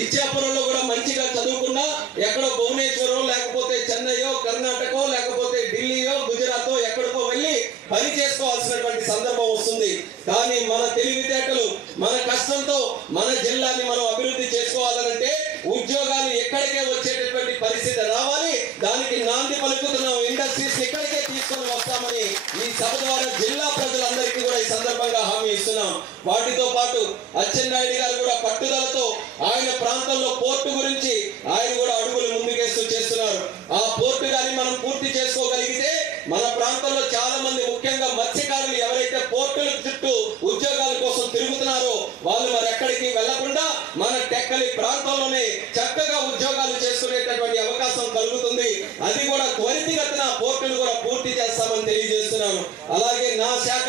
ఇచ్చాపురంలో కూడా మంచిగా చదువుకున్నా ఎక్కడో భువనేశ్వరో లేకపోతే చెన్నైయో కర్ణాటకో లేకపోతే ఢిల్లీయో గుజరాతో ఎక్కడికో వెళ్ళి పని చేసుకోవాల్సినటువంటి సందర్భం వస్తుంది. కానీ మన తెలివితేటలు మన కష్టంతో మన జిల్లాని మనం అభివృద్ధి చేసుకోవాలంటే ఉద్యోగాలు ఎక్కడికే వచ్చేటటువంటి పరిస్థితి రావాలి. దానికి నాంది పలుకుతున్నాం. ఇండస్ట్రీస్ ఇక్కడికే తీసుకొని వస్తామని ఈ సభ ద్వారా జిల్లా ప్రజలందరికీ కూడా ఈ సందర్భంగా హామీ ఇస్తున్నాం. వాటితో పాటు అచ్చెన్నాయుడు గారు కూడా పట్టుదలతో ఆయన ప్రాంతంలో పోర్టు గురించి ఆయన కూడా అడుగులు ముందుకేస్తూ చేస్తున్నారు. ఆ పోర్టు కానీ మనం పూర్తి చేసుకోగలిగితే మన ప్రాంతంలో చాలా మంది ముఖ్యంగా మత్స్యకారులు ఎవరైతే పోర్టుల చుట్టూ ఉద్యోగాల కోసం తిరుగుతున్నారో వాళ్ళు మరి ఎక్కడికి వెళ్లకుండా మన టెక్కలి ప్రాంతంలోనే చక్కగా ఉద్యోగాలు చేసుకునేటటువంటి అవకాశం కలుగుతుంది. అది కూడా త్వరితగతిన పోర్టులు కూడా పూర్తి చేస్తామని తెలియజేస్తున్నాను. అలాగే నా శాఖ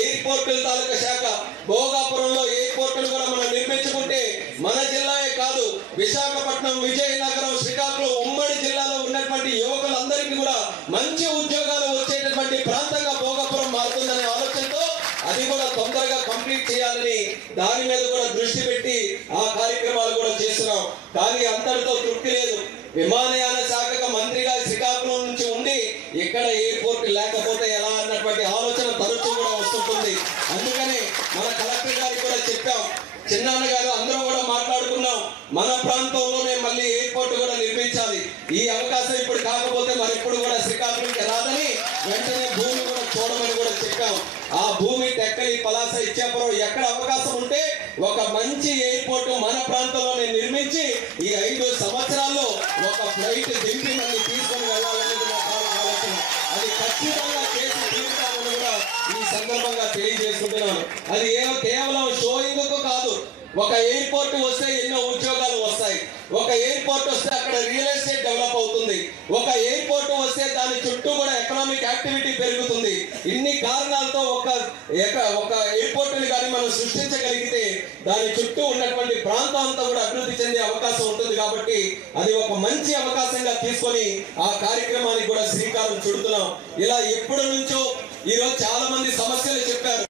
ఎయిర్పోర్టుల తాలూకా శాఖ భోగాపురంలో ఎయిర్పోర్టులు కూడా మనం నిర్మించుకుంటే మన జిల్లాయే కాదు విశాఖపట్నం, విజయనగరం, శ్రీకాకుళం ఉమ్మడి జిల్లాలో ఉన్నటువంటి యువకులందరికీ కూడా మంచి ఉద్యోగాలు వచ్చేటటువంటి ప్రాంతంగా భోగాపురం మారుతుందనే ఆలోచనతో అది కూడా తొందరగా కంప్లీట్ చేయాలని దాని మీద కూడా దృష్టి పెట్టి ఆ కార్యక్రమాలు కూడా చేస్తున్నాం. కానీ అంతటితో తృప్తి లేదు. విమానయాన శాఖ మంత్రిగా శ్రీకాకుళం నుంచి ఉండి ఇక్కడ ఎయిర్పోర్ట్ లేకపోతే ఎలా అన్నటువంటి ఆలోచన తరచూ కూడా వస్తుంటుంది. అందుకని మన కలెక్టర్ గారికి కూడా చెప్పాం, చిన్నాన్న గారు అందరం కూడా మాట్లాడుకున్నాం, మన ప్రాంతంలోనే మళ్ళీ ఎయిర్పోర్ట్ కూడా నిర్మించాలి. ఈ అవకాశం ఇప్పుడు కాకపోతే మరి ఇప్పుడు కూడా శ్రీకాకుళంకి రాదని వెంటనే భూమి కూడా చూడమని కూడా చెప్పాం. ఆ భూమి టెక్కలి, పలాస, ఇచ్చాపురం ఎక్కడ అవకాశం ఉంటే ఒక మంచి ఎయిర్పోర్ట్ మన ప్రాంతంలోనే నిర్మించి ఈ 5 సంవత్సరాల్లో ఒక ఫ్లైట్ దింపి మళ్ళీ తీసుకొని వెళ్ళాలనేది నా ఆలోచన. అది ఖచ్చితంగా చేసి తీరుతామని కూడా ఈ సందర్భంగా తెలియజేసుకుంటున్నాను. అది కేవలం షోయింగ్ కాదు. ఒక ఎయిర్పోర్ట్ వస్తే ఎన్నో ఉద్యోగాలు వస్తాయి. ఒక ఎయిర్పోర్ట్ వస్తే అక్కడ రియల్ ఎస్టేట్ డెవలప్ అవుతుంది. ఒక ఎయిర్పోర్ట్ వస్తే దాని చుట్టూ కూడా ఎకనామిక్ యాక్టివిటీ పెరుగుతుంది. ఇన్ని కారణాలతో ఒక ఎయిర్పోర్ట్ని కానీ మనం సృష్టించగలిగితే దాని చుట్టూ ఉన్నటువంటి ప్రాంతం అంతా కూడా అభివృద్ధి చెందే అవకాశం ఉంటుంది. కాబట్టి అది ఒక మంచి అవకాశంగా తీసుకొని ఆ కార్యక్రమానికి కూడా శ్రీకారం చుడుతున్నాం. ఇలా ఎప్పటి నుంచో ఈరోజు చాలా మంది సమస్యలు చెప్పారు.